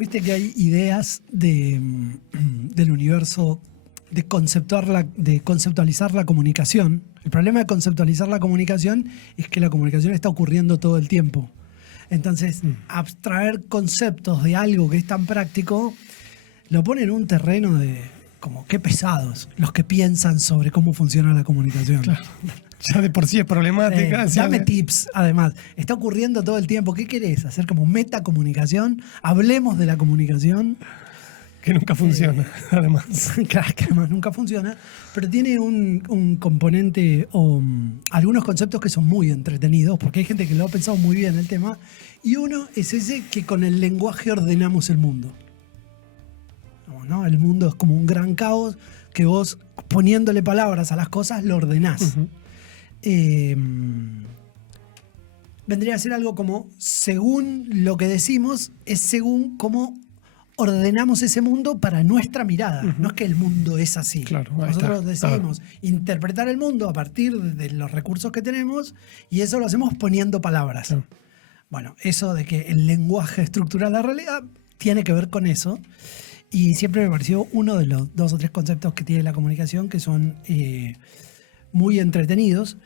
Viste que hay ideas del universo de conceptualizar la comunicación. El problema de conceptualizar la comunicación es que la comunicación está ocurriendo todo el tiempo. Entonces, abstraer conceptos de algo que es tan práctico lo pone en un terreno de como qué pesados los que piensan sobre cómo funciona la comunicación. Claro. Ya de por sí es problemática. Dame tips, además. Está ocurriendo todo el tiempo. ¿Qué querés? ¿Hacer como metacomunicación? Hablemos de la comunicación. Que nunca funciona, además. Claro, que además nunca funciona. Pero tiene un componente o algunos conceptos que son muy entretenidos, porque hay gente que lo ha pensado muy bien el tema. Y uno es ese que con el lenguaje ordenamos el mundo. ¿No? El mundo es como un gran caos que vos, poniéndole palabras a las cosas, lo ordenás. Vendría a ser algo como, según lo que decimos, es según cómo ordenamos ese mundo para nuestra mirada. No es que el mundo es así. Claro, nosotros decidimos interpretar el mundo a partir de los recursos que tenemos y eso lo hacemos poniendo palabras. Claro. Bueno, eso de que el lenguaje estructura la realidad tiene que ver con eso. Y siempre me pareció uno de los 2 o 3 conceptos que tiene la comunicación que son muy entretenidos.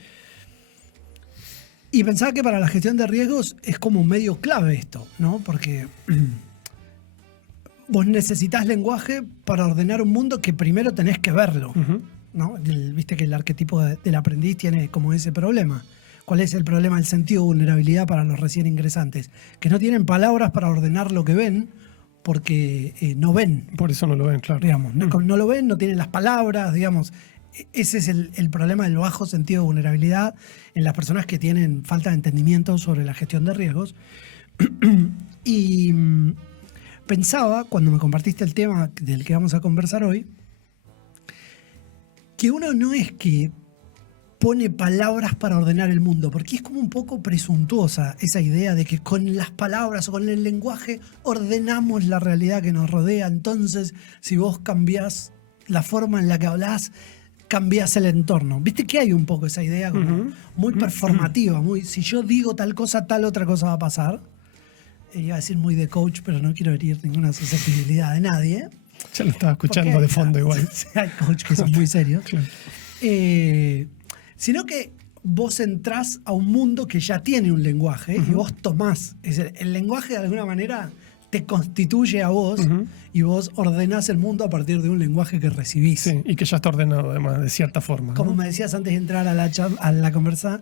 Y pensaba que para la gestión de riesgos es como medio clave esto, ¿no? Porque vos necesitas lenguaje para ordenar un mundo que primero tenés que verlo, ¿no? Viste que el arquetipo del aprendiz tiene como ese problema. ¿Cuál es el problema del sentido de vulnerabilidad para los recién ingresantes? Que no tienen palabras para ordenar lo que ven, porque no ven. Por eso no lo ven, claro. Digamos, no lo ven, no tienen las palabras, digamos. Ese es el problema del bajo sentido de vulnerabilidad en las personas que tienen falta de entendimiento sobre la gestión de riesgos. Y pensaba, cuando me compartiste el tema del que vamos a conversar hoy, que uno no es que pone palabras para ordenar el mundo, porque es como un poco presuntuosa esa idea de que con las palabras o con el lenguaje ordenamos la realidad que nos rodea. Entonces, si vos cambiás la forma en la que hablás, cambiás el entorno. ¿Viste que hay un poco esa idea como muy performativa? Muy, si yo digo tal cosa, tal otra cosa va a pasar. Iba a decir muy de coach, pero no quiero herir ninguna susceptibilidad de nadie. Ya lo estaba escuchando Porque de fondo igual. Hay coach que son muy serios. Claro. Sino que vos entrás a un mundo que ya tiene un lenguaje y vos tomás. Es decir, el lenguaje de alguna manera te constituye a vos y vos ordenás el mundo a partir de un lenguaje que recibís. Sí, y que ya está ordenado además de cierta forma, ¿no? Como me decías antes de entrar a la conversa,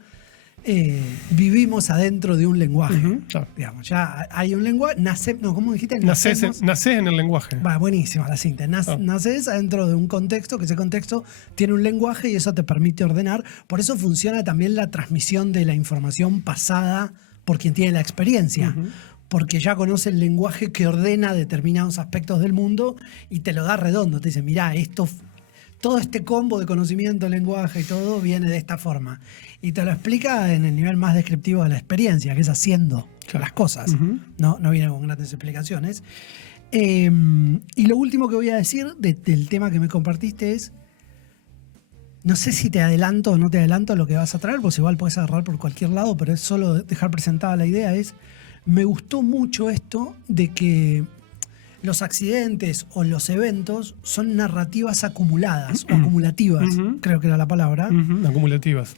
vivimos adentro de un lenguaje. Claro. Digamos, ya hay un lenguaje. ¿Cómo dijiste? Nacés en el lenguaje. Va, buenísima la síntesis. Nacés adentro de un contexto, que ese contexto tiene un lenguaje y eso te permite ordenar. Por eso funciona también la transmisión de la información pasada por quien tiene la experiencia. Porque ya conoce el lenguaje que ordena determinados aspectos del mundo y te lo da redondo. Te dice, mirá, todo este combo de conocimiento, lenguaje y todo viene de esta forma. Y te lo explica en el nivel más descriptivo de la experiencia, que es haciendo las cosas. No viene con grandes explicaciones. Y lo último que voy a decir del tema que me compartiste es, no sé si te adelanto o no te adelanto lo que vas a traer, pues igual puedes agarrar por cualquier lado, pero es solo dejar presentada la idea. Me gustó mucho esto de que los accidentes o los eventos son narrativas acumuladas o acumulativas, creo que era la palabra. Acumulativas.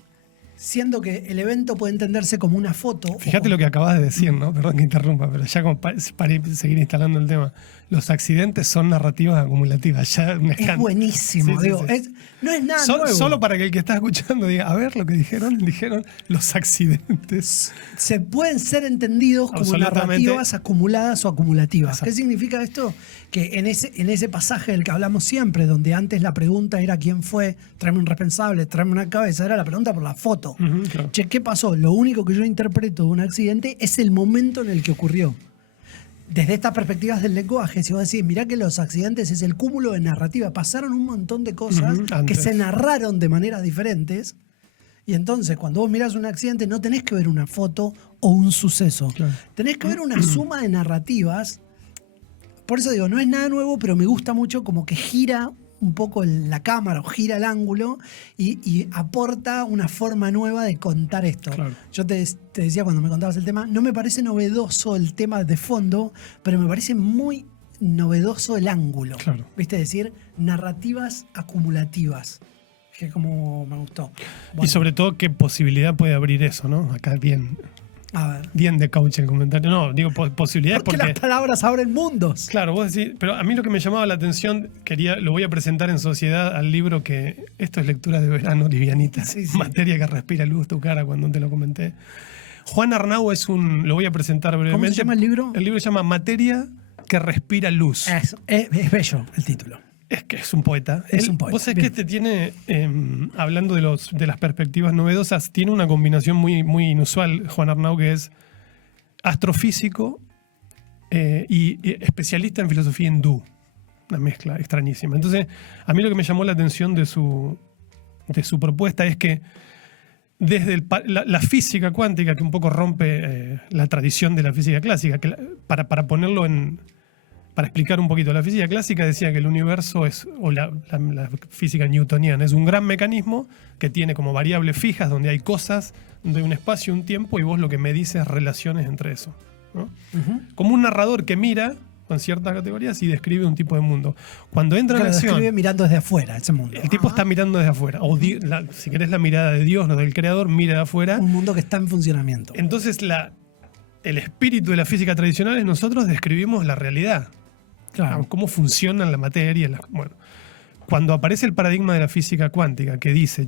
Siendo que el evento puede entenderse como una foto. Fíjate lo que acabas de decir, ¿no? Perdón que interrumpa, pero ya como para seguir instalando el tema. Los accidentes son narrativas acumulativas. Ya es buenísimo. Sí, digo, sí. No es nada nuevo. Solo para que el que está escuchando diga, a ver lo que dijeron los accidentes. Se pueden ser entendidos como narrativas acumuladas o acumulativas. Exacto. ¿Qué significa esto? Que en ese pasaje del que hablamos siempre, donde antes la pregunta era quién fue, tráeme un responsable, tráeme una cabeza, era la pregunta por la foto. Claro. Che, ¿qué pasó? Lo único que yo interpreto de un accidente es el momento en el que ocurrió. Desde estas perspectivas del lenguaje, si vos decís, mirá que los accidentes es el cúmulo de narrativa, pasaron un montón de cosas que se narraron de maneras diferentes, y entonces cuando vos mirás un accidente no tenés que ver una foto o un suceso, claro. Tenés que ver una suma de narrativas. Por eso digo, no es nada nuevo, pero me gusta mucho como que gira un poco la cámara o gira el ángulo y aporta una forma nueva de contar esto. Claro. Yo te decía cuando me contabas el tema, no me parece novedoso el tema de fondo, pero me parece muy novedoso el ángulo. Claro. ¿Viste? Es decir, narrativas acumulativas. Que como me gustó. Bueno, Y sobre todo, ¿qué posibilidad puede abrir eso, no? Acá bien a ver. de couch el comentario. No, digo posibilidades Porque las palabras abren mundos. Claro, vos decís, pero a mí lo que me llamaba la atención, lo voy a presentar en sociedad al libro que, esto es lectura de verano, livianita, Sí, sí. materia que respira luz tu cara cuando te lo comenté. Juan Arnau lo voy a presentar brevemente. ¿Cómo se llama el libro? El libro se llama Materia que respira luz. Es bello el título. Es que es un poeta. Es un poeta. Vos sabés Bien. que tiene, hablando de las perspectivas novedosas, tiene una combinación muy, muy inusual, Juan Arnau, que es astrofísico y especialista en filosofía hindú. Una mezcla extrañísima. Entonces, a mí lo que me llamó la atención de su propuesta es que desde la física cuántica, que un poco rompe la tradición de la física clásica, que para ponerlo para explicar un poquito, la física clásica decía que el universo o la física newtoniana, es un gran mecanismo que tiene como variables fijas donde hay cosas de un espacio y un tiempo y vos lo que medís es relaciones entre eso, ¿no? Ujú. Como un narrador que mira con ciertas categorías y describe un tipo de mundo. Cuando entra en Claro, acción, describe mirando desde afuera ese mundo. el tipo está mirando desde afuera. O si querés la mirada de Dios, no del creador, mira de afuera. Un mundo que está en funcionamiento. Entonces el espíritu de la física tradicional es nosotros describimos la realidad. Claro. Cómo funciona la materia. Bueno, cuando aparece el paradigma de la física cuántica que dice,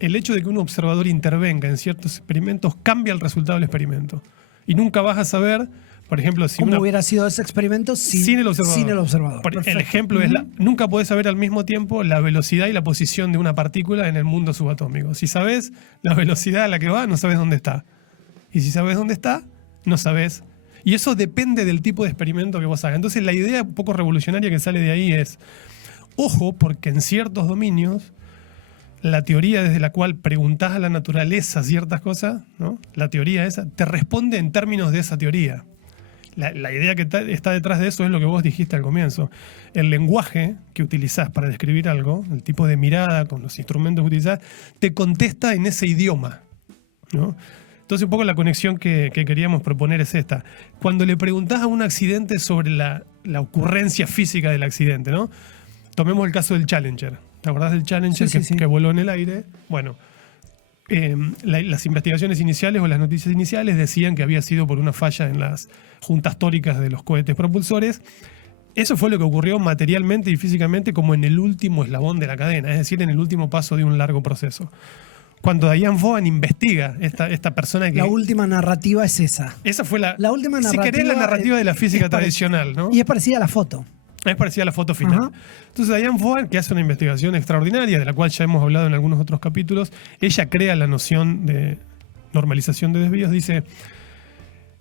el hecho de que un observador intervenga en ciertos experimentos cambia el resultado del experimento. Y nunca vas a saber, por ejemplo, si ¿Cómo hubiera sido ese experimento sin el observador? El Perfecto. ejemplo es, nunca podés saber al mismo tiempo la velocidad y la posición de una partícula en el mundo subatómico. Si sabes la velocidad a la que va, no sabes dónde está. Y si sabes dónde está, no sabes. Y eso depende del tipo de experimento que vos hagas. Entonces la idea un poco revolucionaria que sale de ahí es, ojo, porque en ciertos dominios, la teoría desde la cual preguntás a la naturaleza ciertas cosas, ¿no? La teoría esa, te responde en términos de esa teoría. La idea que está detrás de eso es lo que vos dijiste al comienzo. El lenguaje que utilizás para describir algo, el tipo de mirada con los instrumentos que utilizás, te contesta en ese idioma, ¿no? Entonces un poco la conexión que queríamos proponer es esta. Cuando le preguntás a un accidente sobre la ocurrencia física del accidente, ¿no? Tomemos el caso del Challenger. ¿Te acordás del Challenger Sí. que voló en el aire? Bueno, las investigaciones iniciales o las noticias iniciales decían que había sido por una falla en las juntas tóricas de los cohetes propulsores. Eso fue lo que ocurrió materialmente y físicamente como en el último eslabón de la cadena, es decir, en el último paso de un largo proceso. Cuando Diane Vaughan investiga esta persona que... La última narrativa es esa. Esa fue la última narrativa. Si querés, la narrativa de la física es tradicional, ¿no? Y es parecida a la foto. Es parecida a la foto final. Ajá. Entonces, Diane Vaughan, que hace una investigación extraordinaria, de la cual ya hemos hablado en algunos otros capítulos, ella crea la noción de normalización de desvíos. Dice,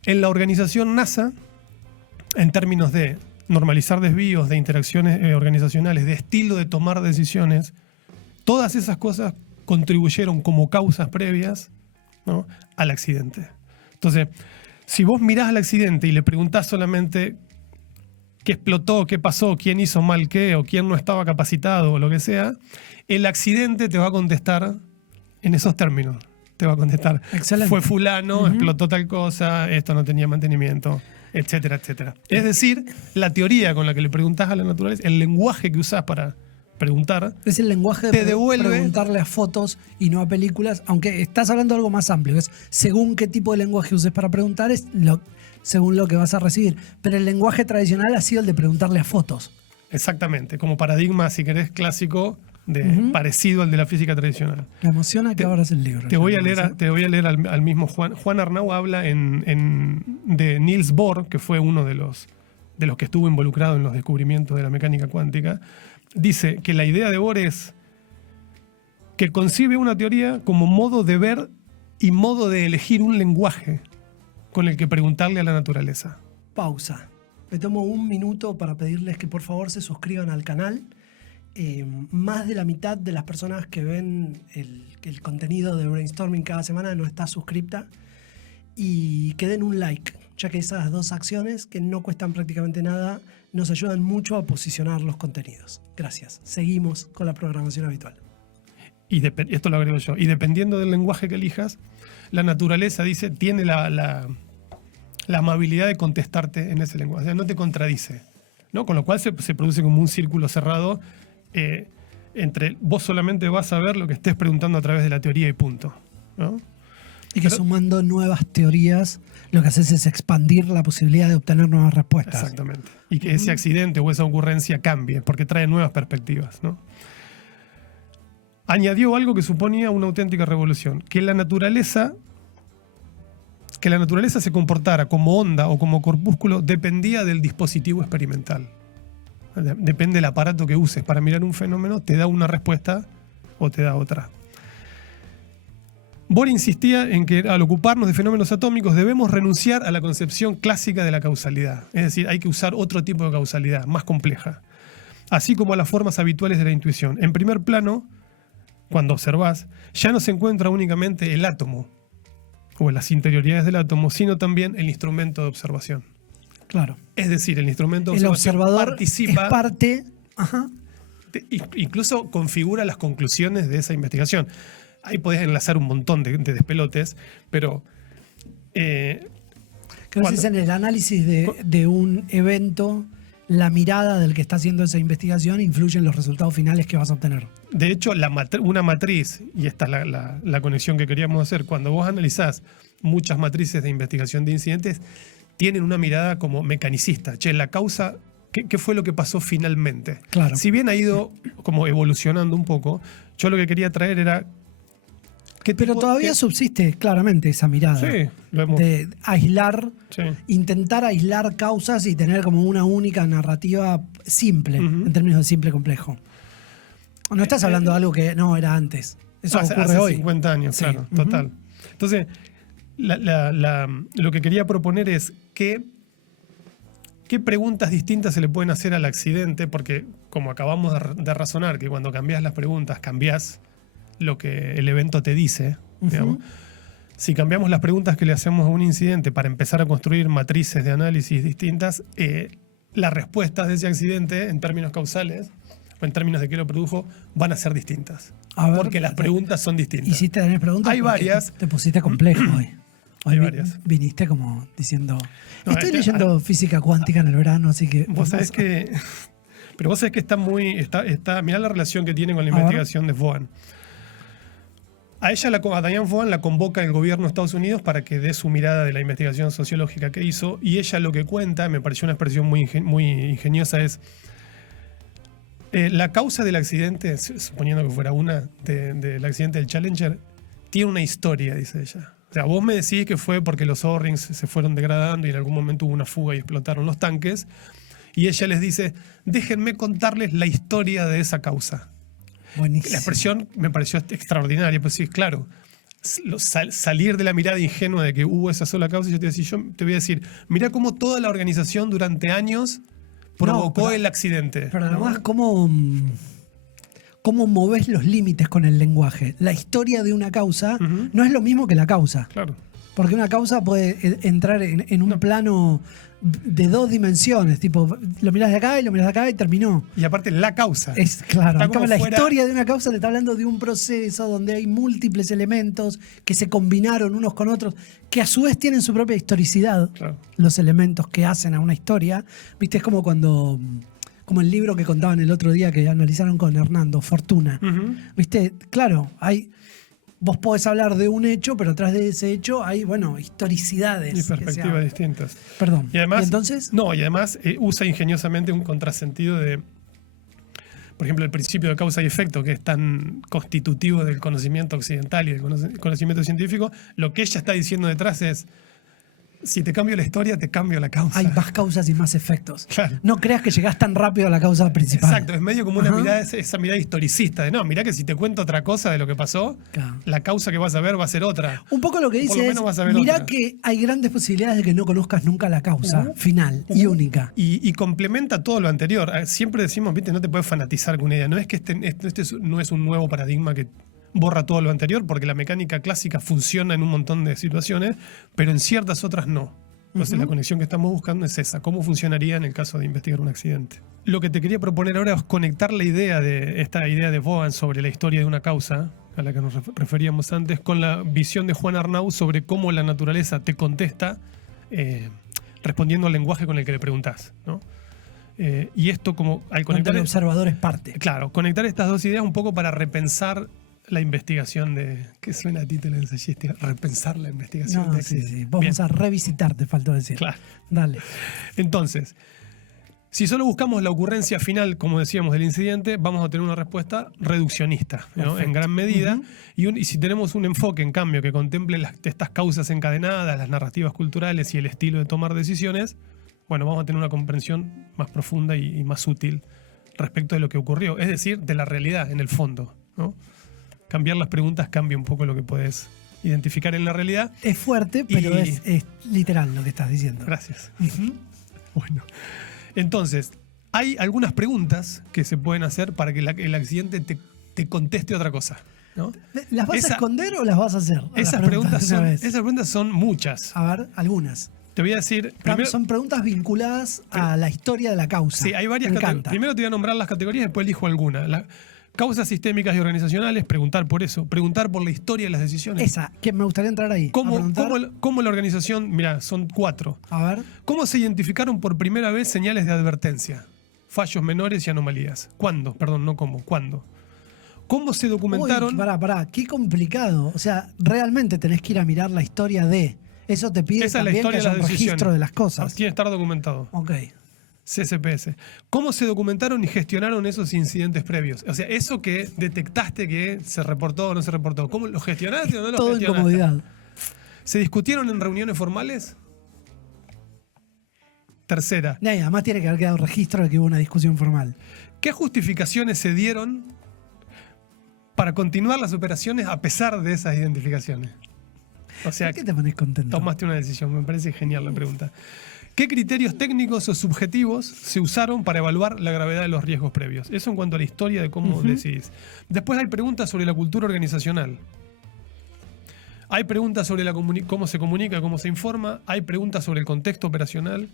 en la organización NASA, en términos de normalizar desvíos, de interacciones organizacionales, de estilo de tomar decisiones, todas esas cosas contribuyeron como causas previas, ¿no?, al accidente. Entonces, si vos mirás al accidente y le preguntás solamente qué explotó, qué pasó, quién hizo mal qué, o quién no estaba capacitado, o lo que sea, el accidente te va a contestar en esos términos. Te va a contestar, Excelente. fue fulano, explotó tal cosa, esto no tenía mantenimiento, etcétera, etcétera. Es decir, la teoría con la que le preguntás a la naturaleza, el lenguaje que usás para preguntar, Es el lenguaje te de devuelve- preguntarle a fotos y no a películas, aunque estás hablando de algo más amplio, es según qué tipo de lenguaje uses para preguntar, según lo que vas a recibir. Pero el lenguaje tradicional ha sido el de preguntarle a fotos. exactamente, como paradigma, si querés, clásico, parecido al de la física tradicional. Me emociona que abras el libro. Te voy a leer al mismo Juan. Juan Arnau habla de Niels Bohr, que fue uno de los que estuvo involucrado en los descubrimientos de la mecánica cuántica. Dice que la idea de Bohr es que concibe una teoría como modo de ver y modo de elegir un lenguaje con el que preguntarle a la naturaleza. Pausa. Me tomo un minuto para pedirles que por favor se suscriban al canal. Más de la mitad de las personas que ven el contenido de Brainstorming cada semana no está suscripta. Y que den un like. ya que esas dos acciones, que no cuestan prácticamente nada, nos ayudan mucho a posicionar los contenidos. Gracias. Seguimos con la programación habitual. Y esto lo agrego yo. Y dependiendo del lenguaje que elijas, la naturaleza, dice, tiene la amabilidad de contestarte en ese lenguaje. O sea, no te contradice, ¿no? Con lo cual se produce como un círculo cerrado entre vos solamente vas a ver lo que estés preguntando a través de la teoría y punto, ¿no? Y que sumando nuevas teorías, lo que haces es expandir la posibilidad de obtener nuevas respuestas. Exactamente. Y que ese accidente o esa ocurrencia cambie, porque trae nuevas perspectivas, ¿no? Añadió algo que suponía una auténtica revolución, que la naturaleza se comportara como onda o como corpúsculo dependía del dispositivo experimental. Depende del aparato que uses para mirar un fenómeno, te da una respuesta o te da otra. Bohr insistía en que al ocuparnos de fenómenos atómicos debemos renunciar a la concepción clásica de la causalidad. Es decir, hay que usar otro tipo de causalidad, más compleja. Así como a las formas habituales de la intuición. En primer plano, cuando observás, ya no se encuentra únicamente el átomo o las interioridades del átomo, sino también el instrumento de observación. Claro. Es decir, el instrumento de El observación observador participa, es parte... Ajá. incluso configura las conclusiones de esa investigación. Ahí podés enlazar un montón de despelotes, pero... Creo que es en el análisis de un evento, la mirada del que está haciendo esa investigación influye en los resultados finales que vas a obtener. De hecho, una matriz, y esta es la conexión que queríamos hacer, cuando vos analizás muchas matrices de investigación de incidentes, tienen una mirada como mecanicista. Che, la causa, ¿qué fue lo que pasó finalmente? Claro. Si bien ha ido como evolucionando un poco, yo lo que quería traer era... Pero todavía subsiste claramente esa mirada. Sí, lo hemos... De aislar, Sí. intentar aislar causas y tener como una única narrativa simple, en términos de simple complejo. No estás hablando de algo que no era antes. Eso ocurre hace hoy. 50 años, Sí. claro, total. Entonces, lo que quería proponer es qué preguntas distintas se le pueden hacer al accidente, porque como acabamos de razonar, que cuando cambias las preguntas, cambias lo que el evento te dice, digamos. Si cambiamos las preguntas que le hacemos a un incidente para empezar a construir matrices de análisis distintas, las respuestas de ese accidente en términos causales o en términos de qué lo produjo van a ser distintas. A ver, porque las preguntas son distintas. ¿Y si tenés preguntas? Hay Porque varias. Te pusiste complejo hoy. Hay varias. Viniste como diciendo... No, Estoy leyendo física cuántica en el verano, así que... Vos sabés que... Pero vos sabés que está muy... mirá la relación que tiene con la A ver. investigación de Vaughan. A Diane Vaughan la convoca el gobierno de Estados Unidos para que dé su mirada de la investigación sociológica que hizo, y ella lo que cuenta, me pareció una expresión muy ingeniosa, es la causa del accidente, suponiendo que fuera una del accidente del Challenger, tiene una historia, dice ella. O sea, vos me decís que fue porque los O-rings se fueron degradando y en algún momento hubo una fuga y explotaron los tanques, y ella les dice, déjenme contarles la historia de esa causa. Buenísimo. La expresión me pareció extraordinaria, pues sí, claro, salir de la mirada ingenua de que hubo esa sola causa, yo te voy a decir, mirá cómo toda la organización durante años provocó el accidente. Pero ¿no? además, ¿cómo movés los límites con el lenguaje? La historia de una causa no es lo mismo que la causa. Claro. Porque una causa puede entrar en un plano de dos dimensiones, tipo, lo mirás de acá y terminó. Y aparte, la causa. Es claro, Está en como cambio, la fuera- historia de una causa te está hablando de un proceso donde hay múltiples elementos que se combinaron unos con otros, que a su vez tienen su propia historicidad, Claro. los elementos que hacen a una historia. Viste, es como como el libro que contaban el otro día que analizaron con Hernando, Fortuna. Ujú. Viste, claro, vos podés hablar de un hecho, pero atrás de ese hecho hay, historicidades. Y que se perspectivas hablan. distintas. Perdón. Y además, entonces? No, y además usa ingeniosamente un contrasentido de, por ejemplo, el principio de causa y efecto, que es tan constitutivo del conocimiento occidental y del conocimiento científico. Lo que ella está diciendo detrás es, si te cambio la historia, te cambio la causa. Hay más causas y más efectos. Claro. No creas que llegás tan rápido a la causa principal. Exacto, es medio como una Ajá. mirada, esa mirada historicista, de no, mirá que si te cuento otra cosa de lo que pasó, Claro. la causa que vas a ver va a ser otra. Un poco lo que Por lo dice menos vas a es, ver mirá otra. que hay grandes posibilidades de que no conozcas nunca la causa final y única. Y complementa todo lo anterior. Siempre decimos, viste, no te puedes fanatizar con una idea. No es que no es un nuevo paradigma que borra todo lo anterior, porque la mecánica clásica funciona en un montón de situaciones, pero en ciertas otras no. Entonces la conexión que estamos buscando es esa. ¿Cómo funcionaría en el caso de investigar un accidente? Lo que te quería proponer ahora es conectar esta idea de Vaughan sobre la historia de una causa, a la que nos referíamos antes, con la visión de Juan Arnau sobre cómo la naturaleza te contesta respondiendo al lenguaje con el que le preguntás, ¿no? Y esto como al conectar... Donde el observador es parte. Claro, conectar estas dos ideas un poco para repensar la investigación de... ¿Qué suena a título ensayístico? Repensar la investigación No, de sí, accidentes. sí. Vamos a revisitar, te faltó decir. Claro. Dale. Entonces, si solo buscamos la ocurrencia final, como decíamos, del incidente, vamos a tener una respuesta reduccionista, ¿no? En gran medida. Y si tenemos un enfoque, en cambio, que contemple estas causas encadenadas, las narrativas culturales y el estilo de tomar decisiones, bueno, vamos a tener una comprensión más profunda y más útil respecto de lo que ocurrió. Es decir, de la realidad, en el fondo, ¿no? Cambiar las preguntas cambia un poco lo que puedes identificar en la realidad. Es fuerte, pero es literal lo que estás diciendo. Gracias. Bueno, entonces, hay algunas preguntas que se pueden hacer para que el accidente te conteste otra cosa, ¿no? ¿Las vas a esconder o las vas a hacer? Esas preguntas son muchas. A ver, algunas. Te voy a decir... Son preguntas vinculadas a la historia de la causa. Sí, hay varias categorías. Primero te voy a nombrar las categorías, después elijo alguna. Causas sistémicas y organizacionales, preguntar por eso. Preguntar por la historia de las decisiones. Esa, que me gustaría entrar ahí. ¿Cómo la organización... Mira, son 4. A ver. ¿Cómo se identificaron por primera vez señales de advertencia? Fallos menores y anomalías. ¿Cuándo? Perdón, no cómo. ¿Cuándo? ¿Cómo se documentaron? Pará. Qué complicado. O sea, realmente tenés que ir a mirar la historia de... Eso te pide también que haya un registro de las cosas. Tiene que estar documentado. Ok. CSPS. ¿Cómo se documentaron y gestionaron esos incidentes previos? O sea, eso que detectaste que se reportó o no se reportó. ¿Cómo lo gestionaste o no lo todo gestionaste? Todo en comodidad. ¿Se discutieron en reuniones formales? Tercera. Y además tiene que haber quedado registro de que hubo una discusión formal. ¿Qué justificaciones se dieron para continuar las operaciones a pesar de esas identificaciones? O sea, ¿por qué te pones contento? Tomaste una decisión, me parece genial la pregunta. ¿Qué criterios técnicos o subjetivos se usaron para evaluar la gravedad de los riesgos previos? Eso en cuanto a la historia de cómo decidís. Después hay preguntas sobre la cultura organizacional. Hay preguntas sobre cómo se comunica, cómo se informa. Hay preguntas sobre el contexto operacional.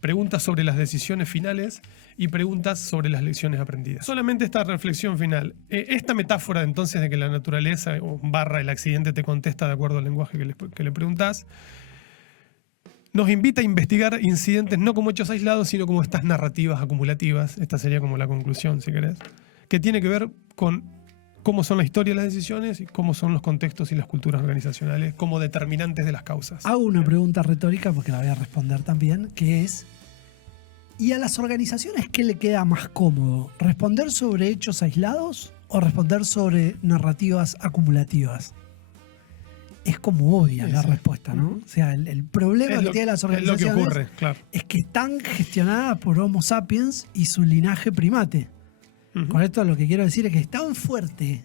Preguntas sobre las decisiones finales y preguntas sobre las lecciones aprendidas. Solamente esta reflexión final. Esta metáfora entonces de que la naturaleza o el accidente te contesta de acuerdo al lenguaje que le preguntás, nos invita a investigar incidentes no como hechos aislados, sino como estas narrativas acumulativas. Esta sería como la conclusión, si querés, que tiene que ver con cómo son la historia de las decisiones y cómo son los contextos y las culturas organizacionales como determinantes de las causas. Hago una pregunta retórica porque la voy a responder también, que es, ¿y a las organizaciones qué le queda más cómodo? ¿Responder sobre hechos aislados o responder sobre narrativas acumulativas? Es como obvia la respuesta, ¿no? O sea, el problema que tienen las organizaciones es lo que ocurre, claro. Es que están gestionadas por Homo sapiens y su linaje primate. Con esto lo que quiero decir es que es tan fuerte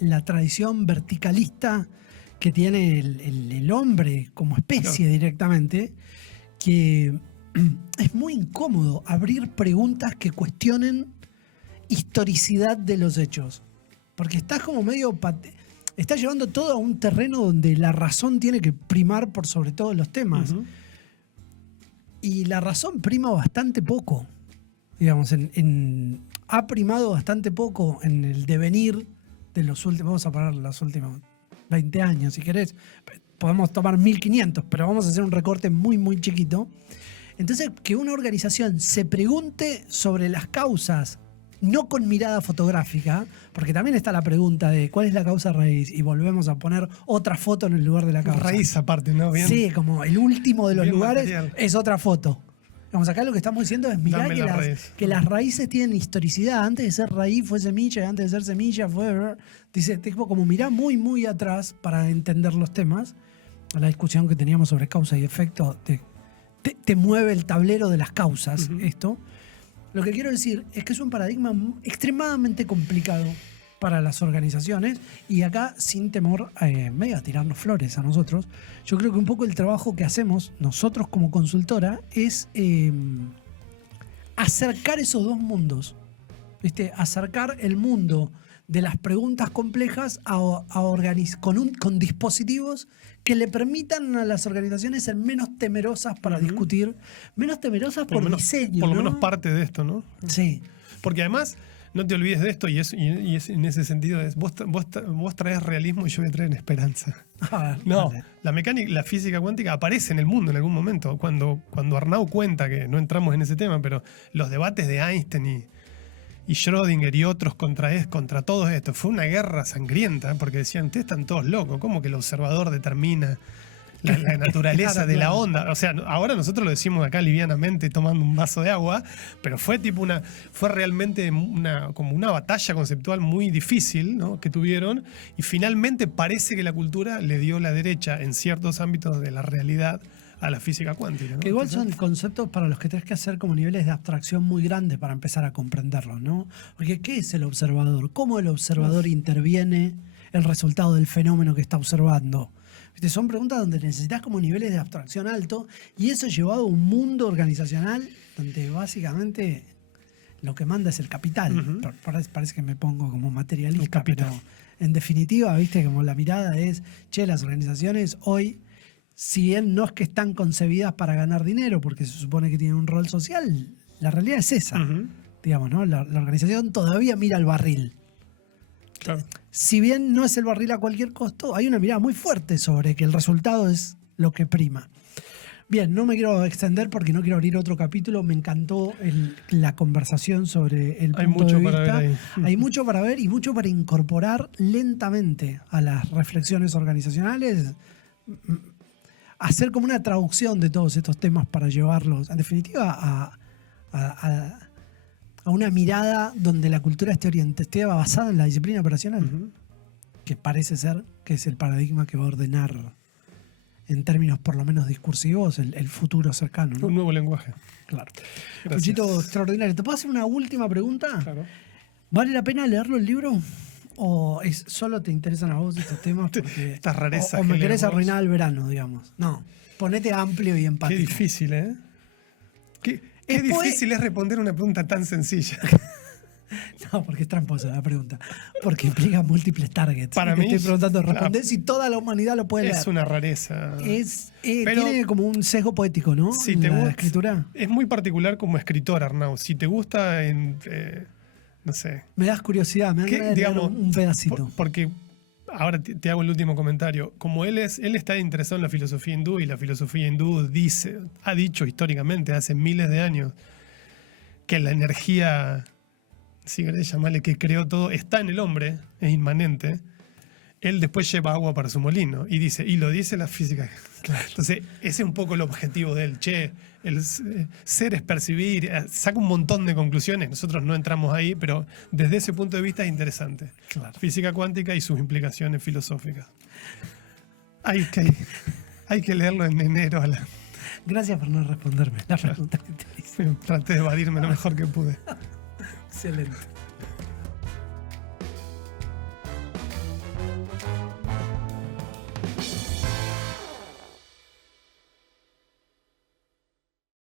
la tradición verticalista que tiene el hombre como especie directamente, que es muy incómodo abrir preguntas que cuestionen historicidad de los hechos. Porque estás como medio... Estás llevando todo a un terreno donde la razón tiene que primar por sobre todos los temas. Y la razón prima bastante poco. Digamos, ha primado bastante poco en el devenir de los últimos, vamos a parar los últimos 20 años, si querés. Podemos tomar 1500, pero vamos a hacer un recorte muy, muy chiquito. Entonces, que una organización se pregunte sobre las causas, no con mirada fotográfica, porque también está la pregunta de cuál es la causa raíz, y volvemos a poner otra foto en el lugar de la causa. Raíz aparte, ¿no? Bien, sí, como el último de los lugares material. Es otra foto. Vamos, acá lo que estamos diciendo es mirar que las raíces tienen historicidad. Antes de ser raíz fue semilla, y antes de ser semilla fue... Dice, como mirá muy, muy atrás para entender los temas. La discusión que teníamos sobre causa y efecto te mueve el tablero de las causas, esto. Lo que quiero decir es que es un paradigma extremadamente complicado para las organizaciones, y acá, sin temor medio a tirarnos flores a nosotros, yo creo que un poco el trabajo que hacemos nosotros como consultora es acercar esos dos mundos, ¿viste? Acercar el mundo de las preguntas complejas con dispositivos que le permitan a las organizaciones ser menos temerosas para discutir, menos temerosas por diseño. Por lo ¿no? menos parte de esto, ¿no? Sí. Porque además, no te olvides de esto, y en ese sentido es, vos traes realismo y yo voy a traer esperanza. No, Vale. la mecánica, la física cuántica aparece en el mundo en algún momento. Cuando Arnaud cuenta, que no entramos en ese tema, pero los debates de Einstein y Schrödinger y otros contra todo esto, fue una guerra sangrienta, porque decían, ustedes están todos locos, ¿cómo que el observador determina la naturaleza Claro, de la claro. onda? O sea, ahora nosotros lo decimos acá livianamente tomando un vaso de agua, pero fue realmente como una batalla conceptual muy difícil, ¿no? Que tuvieron, y finalmente parece que la cultura le dio la derecha en ciertos ámbitos de la realidad a la física cuántica, ¿no? Que igual Entonces, son conceptos para los que tenés que hacer como niveles de abstracción muy grandes para empezar a comprenderlos, ¿no? Porque ¿qué es el observador? ¿Cómo el observador interviene el resultado del fenómeno que está observando? ¿Viste? Son preguntas donde necesitas como niveles de abstracción alto, y eso llevado a un mundo organizacional donde básicamente lo que manda es el capital. Ujú. Parece que me pongo como materialista, El capital. pero en definitiva, viste, como la mirada es, che, las organizaciones hoy, si bien no es que están concebidas para ganar dinero, porque se supone que tienen un rol social, la realidad es esa. Ujú. Digamos, ¿no? La organización todavía mira al barril. Claro. Si bien no es el barril a cualquier costo, hay una mirada muy fuerte sobre que el resultado es lo que prima. Bien, no me quiero extender porque no quiero abrir otro capítulo. Me encantó la conversación sobre el Hay punto mucho de para vista. ver ahí. Hay mucho para ver y mucho para incorporar lentamente a las reflexiones organizacionales. Hacer como una traducción de todos estos temas para llevarlos, en definitiva, a una mirada donde la cultura esté basada en la disciplina operacional, Ujú. que parece ser que es el paradigma que va a ordenar, en términos por lo menos discursivos, el futuro cercano, ¿no? Un nuevo lenguaje. Claro. Gracias. Luchito, extraordinario. ¿Te puedo hacer una última pregunta? Claro. ¿Vale la pena leerlo el libro? ¿O solo te interesan a vos estos temas? Porque, Estas rarezas o que me lees querés vos. arruinar el verano, digamos. No, ponete amplio y Qué empático. difícil, ¿eh? Qué Es difícil es responder una pregunta tan sencilla. No, porque es tramposa la pregunta. Porque implica múltiples targets. Para Te mí, estoy preguntando, claro. respondés si toda la humanidad lo puede leer. Es una rareza. Pero tiene como un sesgo poético, ¿no? Si En te la gusta- escritura. Es muy particular como escritor, Arnau. Si te gusta, no sé. Me das curiosidad, me dan ¿Qué, ganas de leer digamos, un pedacito. Porque ahora te hago el último comentario. Como él está interesado en la filosofía hindú, y la filosofía hindú ha dicho históricamente, hace miles de años, que la energía, si querés llamarle, que creó todo, está en el hombre, es inmanente. Él después lleva agua para su molino y lo dice la física. Entonces, ese es un poco el objetivo de él. El ser es percibir, saca un montón de conclusiones. Nosotros no entramos ahí, pero desde ese punto de vista es interesante. Claro. Física cuántica y sus implicaciones filosóficas. Hay que leerlo en enero. Gracias por no responderme la pregunta que te hice. Traté de evadirme lo mejor que pude. Excelente.